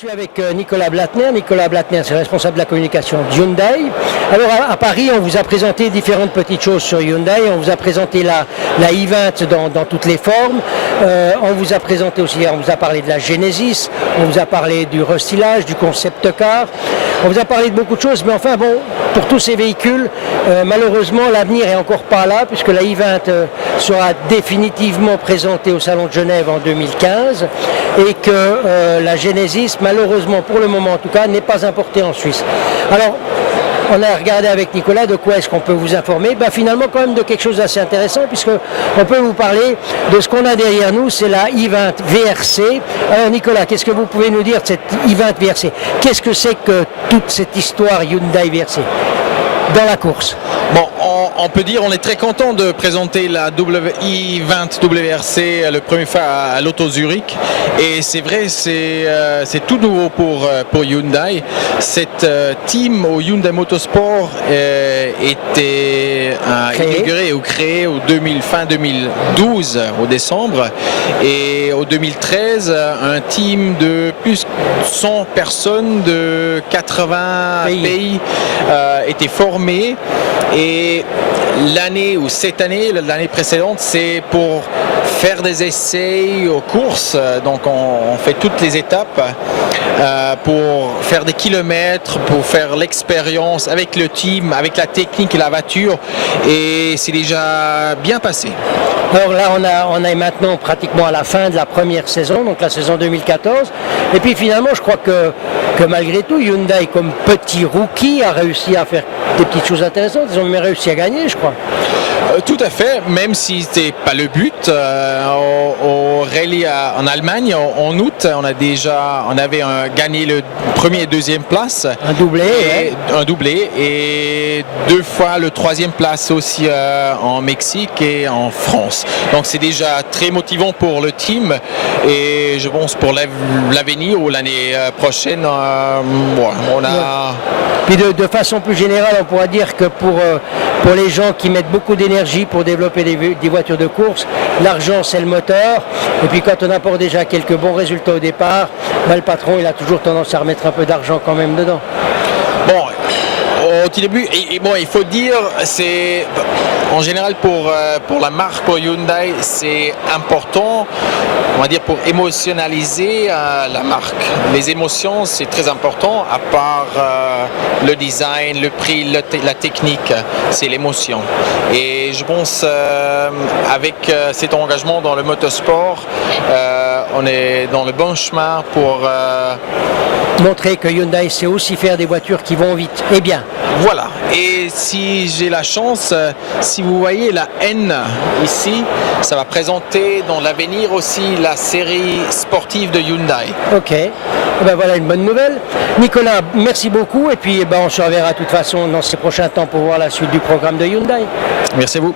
suis avec Nicolas Blattner. Nicolas Blattner, c'est responsable de la communication de Hyundai. Alors à Paris, on vous a présenté différentes petites choses sur Hyundai. On vous a présenté la i20 dans toutes les formes. On vous a présenté aussi, on vous a parlé de la Genesis, on vous a parlé du restylage, du concept car. On vous a parlé de beaucoup de choses, mais enfin bon, pour tous ces véhicules, malheureusement l'avenir est encore pas là, puisque la i20 sera définitivement présentée au Salon de Genève en 2015 et que la Genesis, malheureusement pour le moment en tout cas, n'est pas importée en Suisse. Alors, on a regardé avec Nicolas de quoi est-ce qu'on peut vous informer. Finalement quand même de quelque chose d'assez intéressant, puisqu'on peut vous parler de ce qu'on a derrière nous, c'est la i20 VRC. Alors Nicolas, qu'est-ce que vous pouvez nous dire de cette i20 VRC? Qu'est-ce que c'est que toute cette histoire Hyundai VRC dans la course? Bon, on peut dire on est très content de présenter la i20 WRC le premier fois à l'Auto Zurich, et c'est vrai, c'est tout nouveau pour Hyundai. Cette team au Hyundai Motorsport était inaugurée ou créée fin 2012 au décembre, et au 2013 un team de plus de 100 personnes de 80 pays était formé. Et l'année précédente, c'est pour faire des essais aux courses. Donc on fait toutes les étapes pour faire des kilomètres, pour faire l'expérience avec le team, avec la technique et la voiture, et c'est déjà bien passé. Alors là, on est maintenant pratiquement à la fin de la première saison, donc la saison 2014. Et puis finalement, je crois que malgré tout, Hyundai, comme petit rookie, a réussi à faire des petites choses intéressantes. Ils ont même réussi à gagner, je crois. Tout à fait, même si ce n'était pas le but. Au rallye en Allemagne, en août, on avait gagné le premier et deuxième place. Un doublé. Un doublé, et 2 fois le troisième place aussi en Mexique et en France. Donc c'est déjà très motivant pour le team, et je pense pour l'avenir ou l'année prochaine, on a... Puis de façon plus générale, on pourra dire que pour les gens qui mettent beaucoup d'énergie pour développer des voitures de course, l'argent c'est le moteur, et puis quand on apporte déjà quelques bons résultats au départ, le patron il a toujours tendance à remettre un peu d'argent quand même dedans. Bon, au tout début, il faut dire, c'est en général pour la marque, pour Hyundai, c'est important, on va dire, pour émotionnaliser la marque. Les émotions, c'est très important, à part le design, le prix, la technique, c'est l'émotion. Et je pense avec cet engagement dans le motorsport, on est dans le bon chemin pour montrer que Hyundai sait aussi faire des voitures qui vont vite et bien. Voilà, et si j'ai la chance, si vous voyez la N ici, ça va présenter dans l'avenir aussi la série sportive de Hyundai. Ok, voilà une bonne nouvelle. Nicolas, merci beaucoup, et puis on se reverra de toute façon dans ces prochains temps pour voir la suite du programme de Hyundai. Merci à vous.